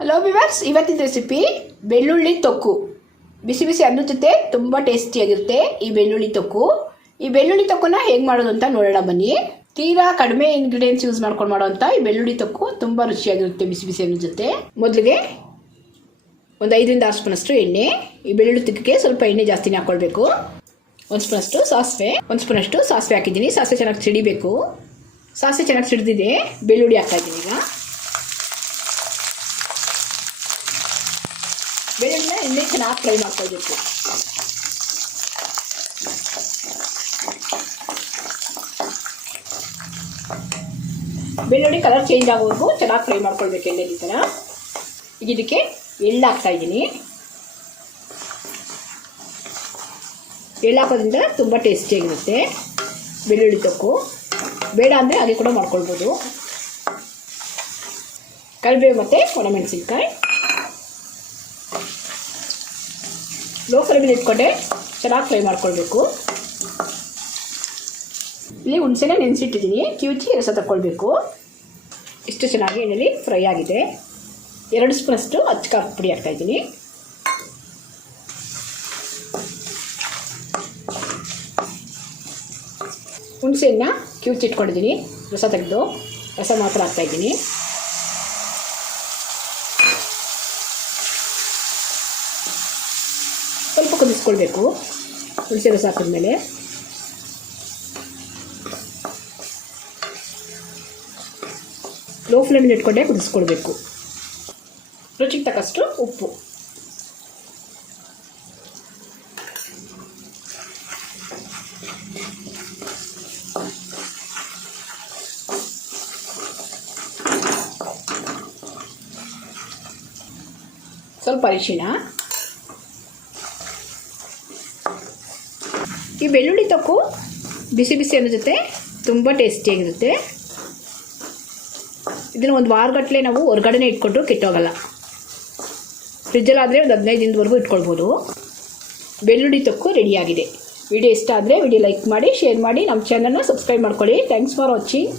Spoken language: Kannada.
ಹಲೋ ವಿವರ್ಸ್ ಇವತ್ತಿನ ರೆಸಿಪಿ ಬೆಳ್ಳುಳ್ಳಿ ತೊಕ್ಕು. ಬಿಸಿ ಬಿಸಿ ಅನ್ನದ ಜೊತೆ ತುಂಬ ಟೇಸ್ಟಿಯಾಗಿರುತ್ತೆ ಈ ಬೆಳ್ಳುಳ್ಳಿ ತೊಕ್ಕು. ಈ ಬೆಳ್ಳುಳ್ಳಿ ತೊಕ್ಕನ್ನ ಹೇಗೆ ಮಾಡೋದು ಅಂತ ನೋಡೋಣ ಬನ್ನಿ. ತೀರಾ ಕಡಿಮೆ ಇಂಗ್ರೀಡಿಯೆಂಟ್ಸ್ ಯೂಸ್ ಮಾಡ್ಕೊಂಡು ಮಾಡುವಂಥ ಈ ಬೆಳ್ಳುಳ್ಳಿ ತೊಕ್ಕು ತುಂಬ ರುಚಿಯಾಗಿರುತ್ತೆ ಬಿಸಿ ಬಿಸಿ ಅನ್ನದ ಜೊತೆ. ಮೊದಲಿಗೆ ಒಂದು ಐದರಿಂದ ಆರು ಸ್ಪೂನಷ್ಟು ಎಣ್ಣೆ. ಈ ಬೆಳ್ಳುಳ್ಳಿ ತೊಕ್ಕಕ್ಕೆ ಸ್ವಲ್ಪ ಎಣ್ಣೆ ಜಾಸ್ತಿನೇ ಹಾಕ್ಕೊಳ್ಬೇಕು ಒಂದು ಸ್ಪೂನಷ್ಟು ಸಾಸಿವೆ, ಒಂದು ಸ್ಪೂನಷ್ಟು ಸಾಸಿವೆ ಹಾಕಿದ್ದೀನಿ. ಸಾಸಿವೆ ಚೆನ್ನಾಗಿ ಸಿಡಿಬೇಕು. ಸಾಸಿವೆ ಚೆನ್ನಾಗಿ ಸಿಡಿದಿದೆ. ಬೆಳ್ಳುಳ್ಳಿ ಹಾಕ್ತಾಯಿದ್ದೀನಿ ಈಗ. ಬೆಳ್ಳುಳ್ಳಿನ ಇನ್ನೇ ಚೆನ್ನಾಗಿ ಫ್ರೈ ಮಾಡ್ಕೊಳ್ಬೇಕು ಬೆಳ್ಳುಳ್ಳಿ ಕಲರ್ ಚೇಂಜ್ ಆಗೋವರೆಗೂ ಚೆನ್ನಾಗಿ ಫ್ರೈ ಮಾಡ್ಕೊಳ್ಬೇಕು ಎಣ್ಣೆ ಈ ಥರ ಈಗ ಇದಕ್ಕೆ ಎಳ್ಳು ಹಾಕ್ತಾ ಇದ್ದೀನಿ. ಎಳ್ಳು ಹಾಕೋದ್ರಿಂದ ತುಂಬ ಟೇಸ್ಟಿಯಾಗಿರುತ್ತೆ ಬೆಳ್ಳುಳ್ಳಿ ತೊಕ್ಕು ಬೇಡ ಅಂದರೆ ಹಾಗೆ ಕೂಡ ಮಾಡ್ಕೊಳ್ಬೋದು. ಕರಿಬೇವು ಮತ್ತು ಒಣಮೆಣಸಿನ್ಕಾಯಿ. ಲೋ ಫ್ಲೇಮಲ್ಲಿ ಇಟ್ಕೊಂಡೆ, ಚೆನ್ನಾಗಿ ಫ್ರೈ ಮಾಡ್ಕೊಳ್ಬೇಕು. ಇಲ್ಲಿ ಹುಣಸೆನ ನೆನೆಸಿಟ್ಟಿದ್ದೀನಿ ಕಿವುಚಿ ರಸ ತಗೊಳ್ಬೇಕು ಇಷ್ಟು ಚೆನ್ನಾಗಿ ಎಣ್ಣೆಲಿ ಫ್ರೈ ಆಗಿದೆ. ಎರಡು ಸ್ಪೂನಷ್ಟು ಅಚ್ಚ ಪುಡಿ ಹಾಕ್ತಾಯಿದ್ದೀನಿ ಹುಣಸೆಹಣ್ಣ ಕಿವುಚಿ ಇಟ್ಕೊಂಡಿದ್ದೀನಿ, ರಸ ತೆಗೆದು, ರಸ ಮಾತ್ರ ಹಾಕ್ತಾಯಿದ್ದೀನಿ ಸ್ವಲ್ಪ ಕುದಿಸ್ಕೊಳ್ಬೇಕು. ಹುಣಸೆ ರಸ ಹಾಕಿದ್ಮೇಲೆ ಲೋ ಫ್ಲೇಮಲ್ಲಿ ಇಟ್ಕೊಂಡೇ ಕುದಿಸ್ಕೊಳ್ಬೇಕು. ರುಚಿಗೆ ತಕ್ಕಷ್ಟು ಉಪ್ಪು. ಸ್ವಲ್ಪ ಅರಿಶಿಣ. ಈ ಬೆಳ್ಳುಳ್ಳಿ ತೊಕ್ಕು ಬಿಸಿ ಬಿಸಿ ಅನ್ನೋ ಜೊತೆ ತುಂಬ ಟೇಸ್ಟಿಯಾಗಿರುತ್ತೆ ಇದನ್ನು ಒಂದು ವಾರಗಟ್ಟಲೆ ನಾವು ಹೊರಗಡೆನೇ ಇಟ್ಕೊಂಡ್ರು ಕೆಟ್ಟೋಗಲ್ಲ. ಫ್ರಿಜ್ಜಲ್ಲಾದರೆ ಒಂದು ಹದಿನೈದು ದಿನದವರೆಗೂ ಇಟ್ಕೊಳ್ಬೋದು. ಬೆಳ್ಳುಳ್ಳಿ ತೊಕ್ಕು ರೆಡಿಯಾಗಿದೆ ವಿಡಿಯೋ ಇಷ್ಟ ಆದರೆ ವಿಡಿಯೋ ಲೈಕ್ ಮಾಡಿ ಶೇರ್ ಮಾಡಿ ನಮ್ಮ ಚಾನಲ್ನ ಸಬ್ಸ್ಕ್ರೈಬ್ ಮಾಡ್ಕೊಳ್ಳಿ. Thanks for watching